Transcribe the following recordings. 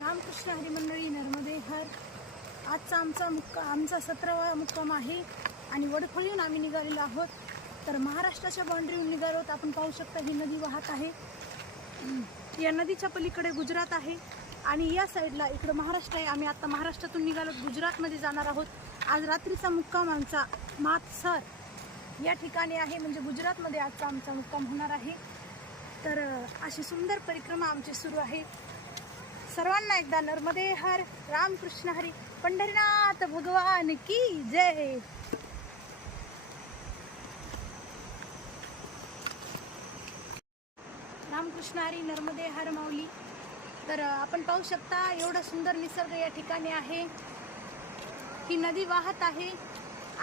रामकृष्ण हरिमंडळी नर्मदे हर आजचा आमचा मुक्का आमचा सतरावा मुक्काम आहे आणि वडखोलीहून आम्ही निघालेलो आहोत. तर महाराष्ट्राच्या बाउंड्रीहून निघालो आहोत आपण पाहू शकता ही नदी वाहत आहे. या नदीच्या पलीकडे गुजरात आहे आणि या साईडला इकडं महाराष्ट्र आहे. आम्ही आत्ता महाराष्ट्रातून निघालो गुजरातमध्ये जाणार आहोत. आज रात्रीचा मुक्काम आमचा मातसर या ठिकाणी आहे. म्हणजे गुजरातमध्ये आजचा आमचा मुक्काम होणार आहे. तर अशी सुंदर परिक्रमा आमची सुरू आहे. सर्वांना एकदा नर्मदे हर रामकृष्ण हरी पंढरीनाथ भगवान की जय. रामकृष्ण हरी नर्मदे हर माऊली. तर आपण पाहू शकता एवढा सुंदर निसर्ग या ठिकाणी आहे. ही नदी वाहत आहे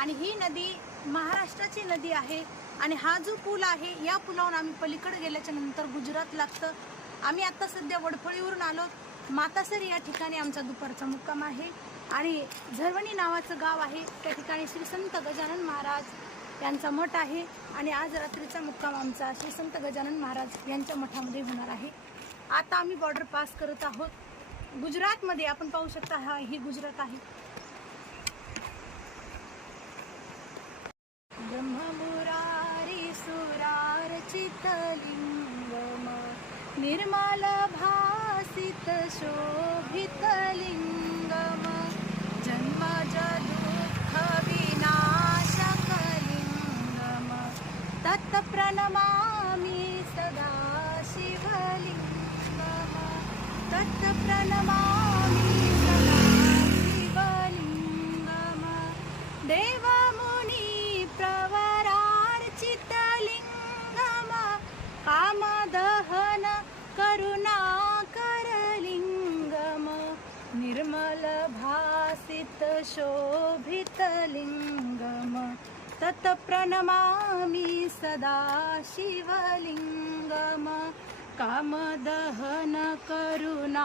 आणि ही नदी महाराष्ट्राची नदी आहे आणि हा जो पूल आहे या पुलावरून आम्ही पलीकडे गेल्याच्यानंतर गुजरात लागतं. आम्ही आता सध्या वडफळीवरून आलो. मातासर या ठिकाणी आमचा दुपारचा मुक्काम आहे. आणि झरवणी नावाचं गाव आहे. त्या ठिकाणी श्री संत गजानन महाराज यांचा मठ आहे. आणि आज रात्रीचा मुक्काम आमचा श्री संत गजानन महाराज यांच्या मठामध्ये होणार आहे. आता आम्ही बॉर्डर पास करत आहोत. गुजरातमध्ये आपण पाहू शकता हा ही गुजरात आहे. ब्रह्ममुरारी सुरार्चितलिङ्गम निर्मल भासित शोभितलिङ्गम जन्मज दुःख विनाशकलिङ्गम तत्प्रणमामि सदा शिवलिङ्गम. तत्प्रणमामि सदा शिवलिङ्गम. देवमुनि प्रवरार्चितलिङ्गम. कामदहन करुणा भासित तत् प्रणमामि सदा शिवलिङ्गम कामदहन करुणाकरलिङ्गम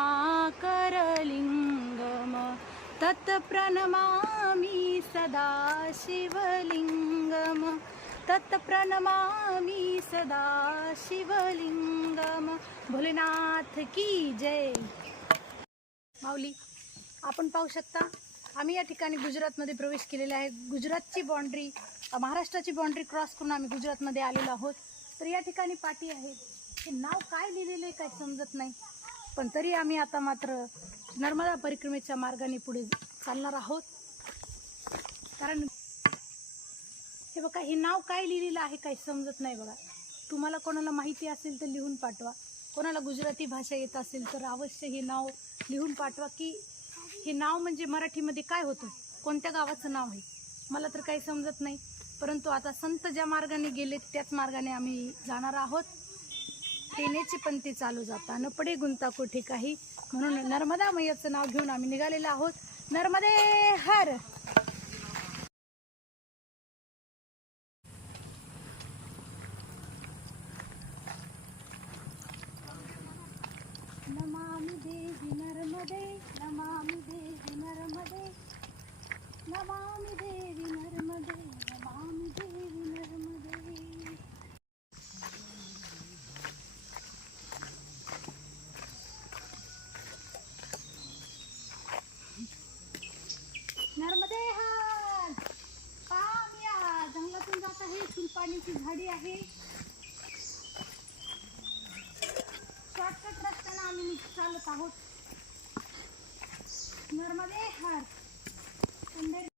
तत्प्रणमामि सदा शिवलिङ्गम तत्प्रणमामि सदा शिवलिङ्गम भोलेनाथ की जय। माऊली आपण पाहू शकता आम्ही या ठिकाणी गुजरातमध्ये प्रवेश केलेला आहे. गुजरातची बाँड्री महाराष्ट्राची बाँड्री क्रॉस करून आम्ही गुजरातमध्ये आलेलो आहोत. तर या ठिकाणी पाटी आहे. हे नाव काय लिहिलेलं आहे काय समजत नाही. पण तरी आम्ही आता मात्र नर्मदा परिक्रमेच्या मार्गाने पुढे चालणार आहोत. कारण हे बघा हे नाव काय लिहिलेलं आहे काही समजत नाही बघा. तुम्हाला कोणाला माहिती असेल तर लिहून पाठवा. कोणाला गुजराती भाषा येत असेल तर अवश्य हे नाव लिहून पाठवा की हे नाव म्हणजे मराठीमध्ये काय होतं? कोणत्या गावाचं नाव आहे? मला तर काही समजत नाही. परंतु आता संत ज्या मार्गाने गेले त्याच मार्गाने आम्ही जाणार आहोत. तेनेचे पण ते चालू जाता न पडे गुंता कुठे काही? म्हणून नर्मदा मैयाचं नाव घेऊन आम्ही निघालेलो आहोत. नर्मदे हर! झाडी आहे. शॉर्टकट रस्त्याला आम्ही चालत आहोत. नर्मदे हार